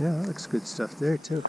Yeah, that looks good stuff there too.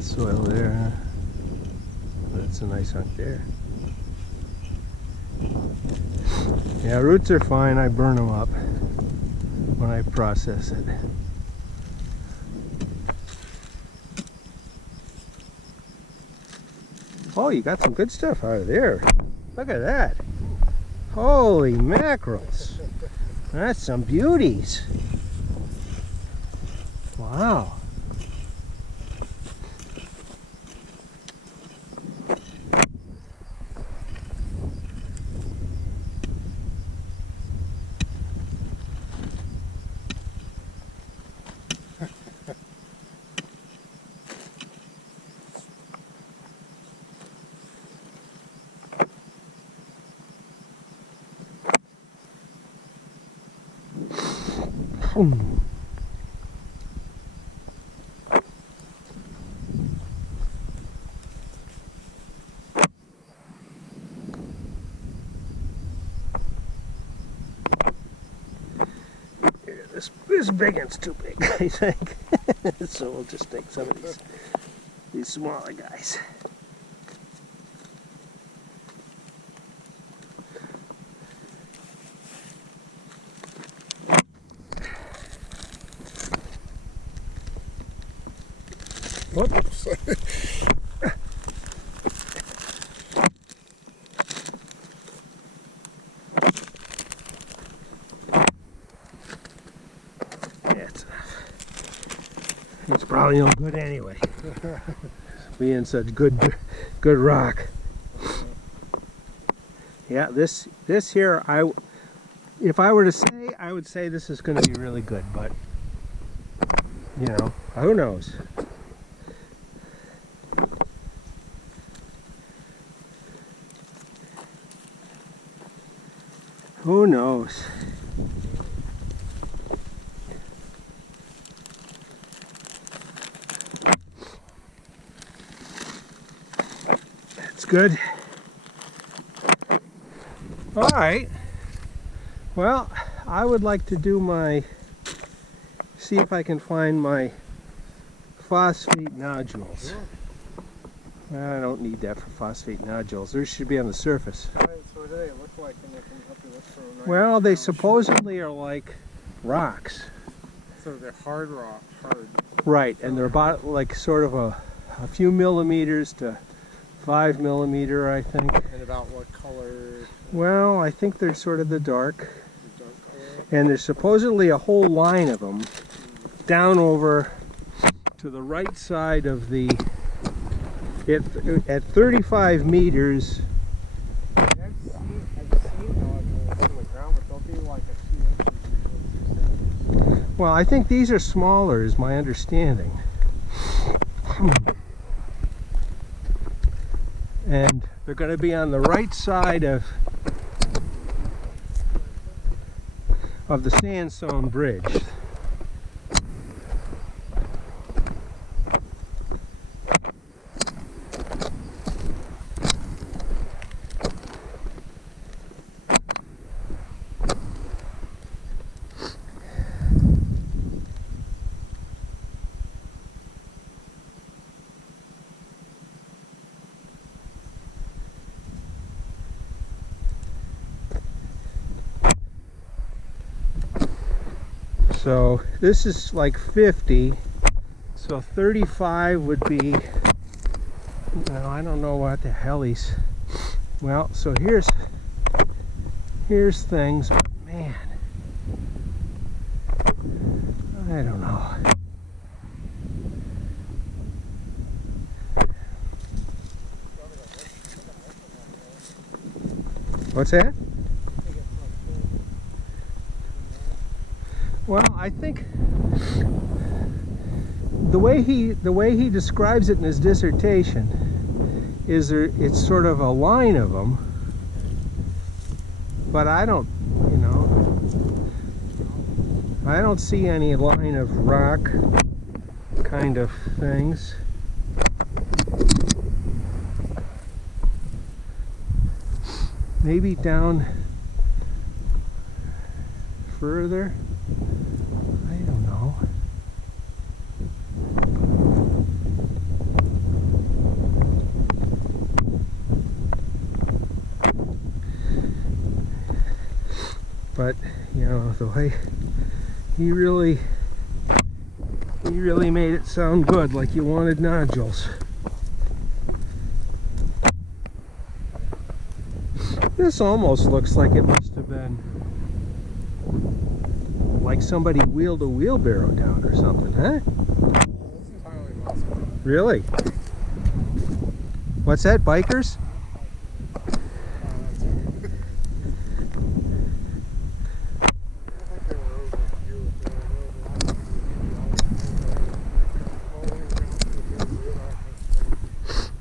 Soil there, huh? That's a nice hunk there. Yeah, roots are fine. I burn them up when I process it. Oh, you got some good stuff out of there. Look at that. Holy mackerels. That's some beauties. Wow. This big one's too big, I think. So we'll just take some of these smaller guys. Whoops. It's probably no good anyway. Being such good rock. Yeah, this here, if I were to say, I would say this is going to be really good, but you know, who knows? Who knows? That's good. All right. Well, I would like to do see if I can find my phosphate nodules. I don't need that for phosphate nodules. Those should be on the surface. Right, so what do they look like? And they can help you look for them, right? Well, they supposedly are like rocks. So they're hard rock, hard. Right, and they're about like sort of a few millimeters to 5 millimeter, I think. And about what color? Well, I think they're sort of the dark. The dark color? And there's supposedly a whole line of them down over to the right side of the, at 35 meters. I've seen nodules on the ground, but they'll be like a few inches. Well, I think these are smaller, is my understanding. And they're going to be on the right side of the sandstone bridge. So this is like 50, so 35 would be, well, I don't know what the hell he's, well, so here's things, but man, I don't know. What's that? Well, I think the way he describes it in his dissertation is it's sort of a line of them, but I don't, you know, I don't see any line of rock kind of things. Maybe down further. I don't know. But, you know, the way he really made it sound good, like you wanted nodules. This almost looks like it must have been like somebody wheeled a wheelbarrow down or something, huh? That's entirely possible. Really? What's that, bikers?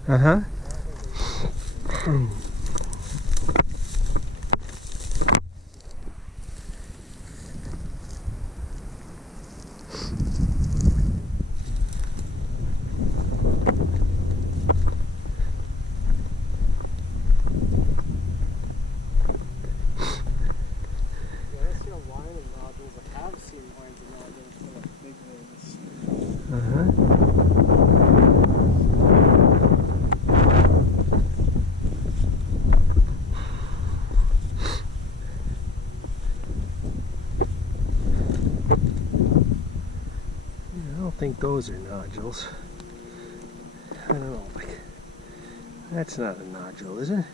Uh-huh. I don't think those are nodules. I don't know, like, that's not a nodule, is it?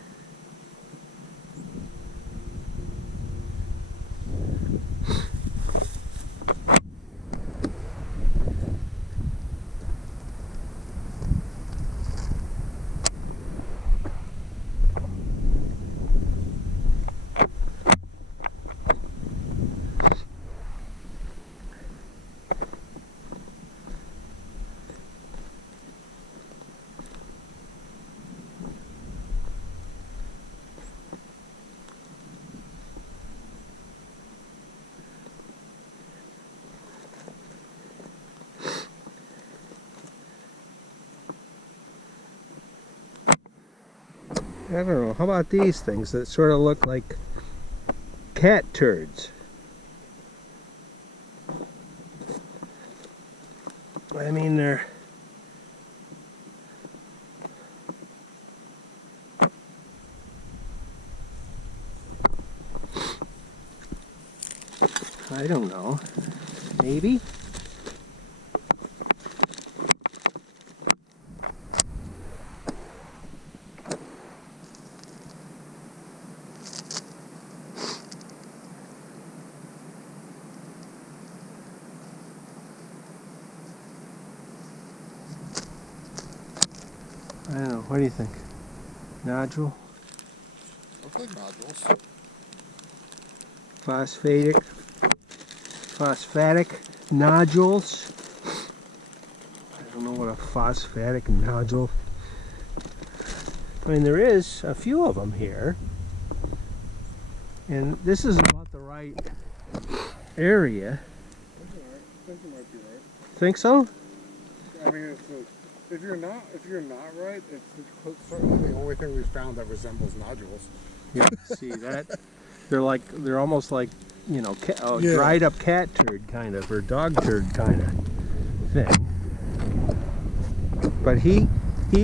I don't know. How about these things that sort of look like cat turds? I mean, they're I don't know. Maybe? I don't know. What do you think? Nodule? Looks like nodules. Phosphatic nodules. I don't know what a phosphatic nodule. I mean, there is a few of them here, and this is about the right area. I think you might be right. Think so? I mean, if you're not right, it's certainly the only thing we've found that resembles nodules. Yeah. See that? They're almost like, you know, Yeah. dried up cat turd kind of, or dog turd kind of thing. But he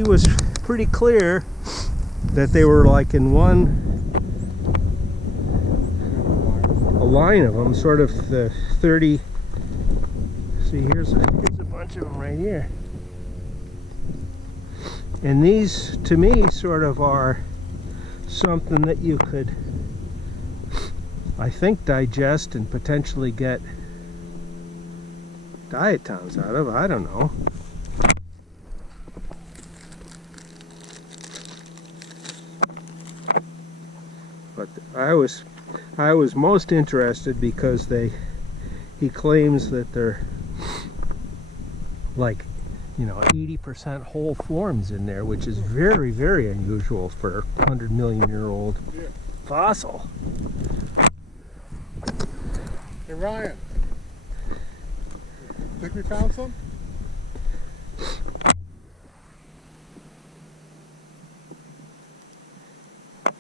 was pretty clear that they were like in a line of them, sort of the 30. See, here's a bunch of them right here. And these, to me, sort of are something that you could, I think, digest and potentially get diatoms out of. I don't know. But I was most interested because he claims that they're like, you know, 80% whole forms in there, which is very, very unusual for a 100-million-year-old fossil. Hey Ryan, think we found some?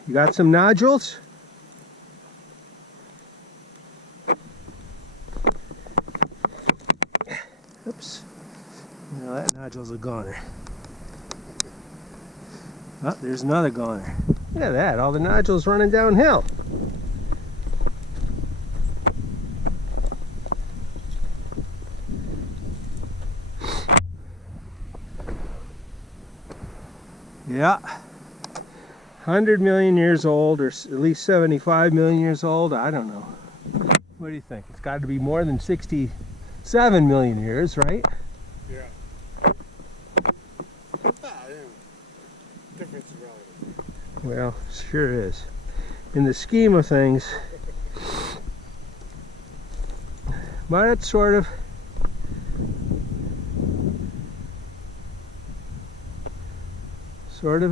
You got some nodules? Oops. No, that nodule's a goner. Oh, there's another goner. Look at that, all the nodules running downhill. Yeah. 100 million years old, or at least 75 million years old. I don't know. What do you think? It's got to be more than 67 million years, right? Yeah. Difference is relative. Well, sure is. In the scheme of things. But it's sort of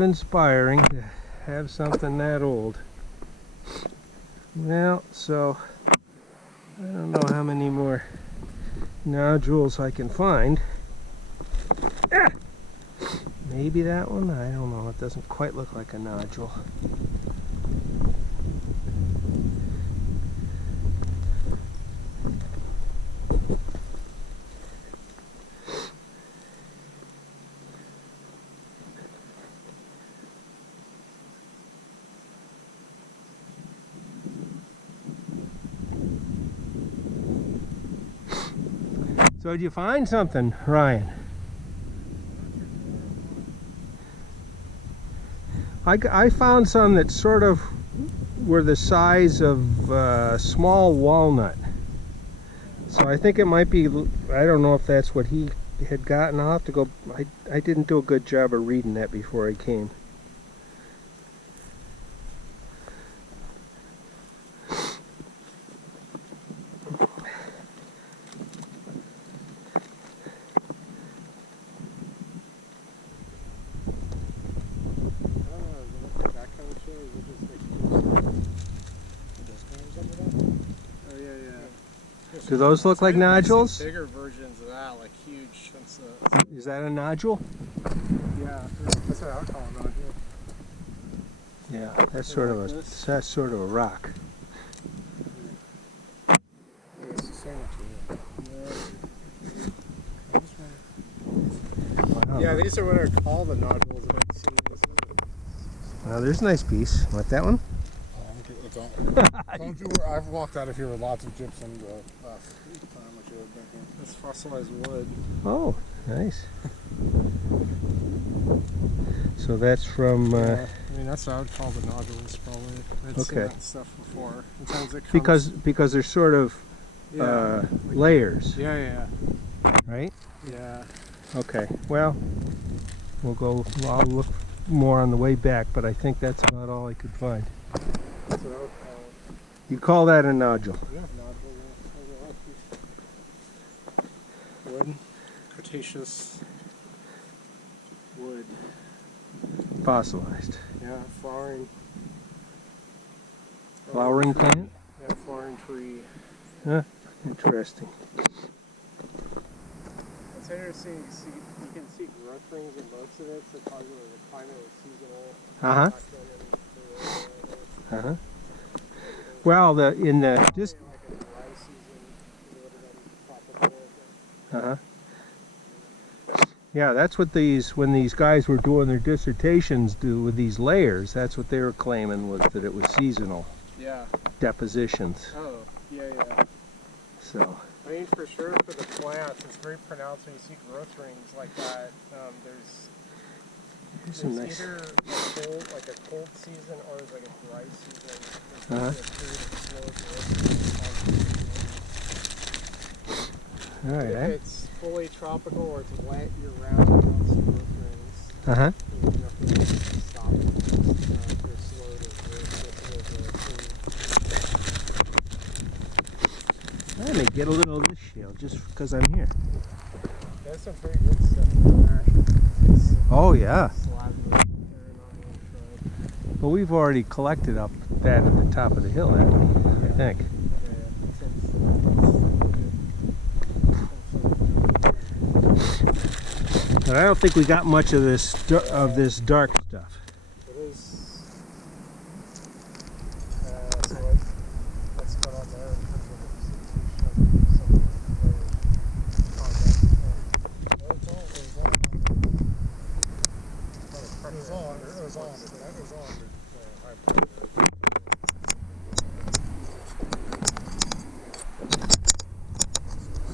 inspiring to have something that old. Well, so I don't know how many more nodules I can find. Ah! Maybe that one? I don't know. It doesn't quite look like a nodule. So did you find something, Ryan? I found some that sort of were the size of a small walnut. So I think it might be, I don't know if that's what he had gotten. I'll have to go, I didn't do a good job of reading that before I came. Do those look like nodules? Bigger versions of that, like huge. Is that a nodule? Yeah, that's what I would call a nodule. Yeah, that's sort of a rock. Wow. Yeah, these are what are called the nodules that I've seen. Well, there's a nice piece. Want that one? It's Don't you worry. I've walked out of here with lots of gypsum the last time I showed back here. That's fossilized wood. Oh, nice. So that's from I mean, that's what I would call the nodules, probably. I'd seen Okay. that stuff before. Sometimes it comes, because they're sort of yeah, layers, yeah, right? yeah. Okay. Well, I'll look more on the way back, but I think that's about all I could find. That's what I would call it. You call that a nodule? Yeah, nodule. Yeah. Wood, Cretaceous wood. Fossilized. Yeah, flowering. Flowering tree. plant? Yeah, flowering tree. Huh? Interesting. It's interesting. You can see growth rings in most of it. So probably the climate was seasonal. Uh-huh. Back then Uh-huh. Well, just like a dry season, it would have been tropical. uh-huh. Yeah, that's what when these guys were doing their dissertations with these layers, that's what they were claiming, was that it was seasonal Yeah. depositions. Oh, yeah. So, I mean, for sure, for the plants, it's very pronounced when you see growth rings like that. here's some nice. Either a cold season or there's like a dry season. Uh-huh. There's a period of slow growth. All right. If it's fully tropical or it's wet year round, you don't see growth rings. Uh-huh. There's nothing to stop it. They're slow to grow. I may get a little of this shale just because I'm here. There's some pretty good stuff in there. Oh, yeah. Slabs of iron on one side. Well, we've already collected up that at the top of the hill, haven't we? I think. But I don't think we got much of this dark stuff. It is. So let's put on there in terms of the presentation of It was all under. That was all under the high part of it.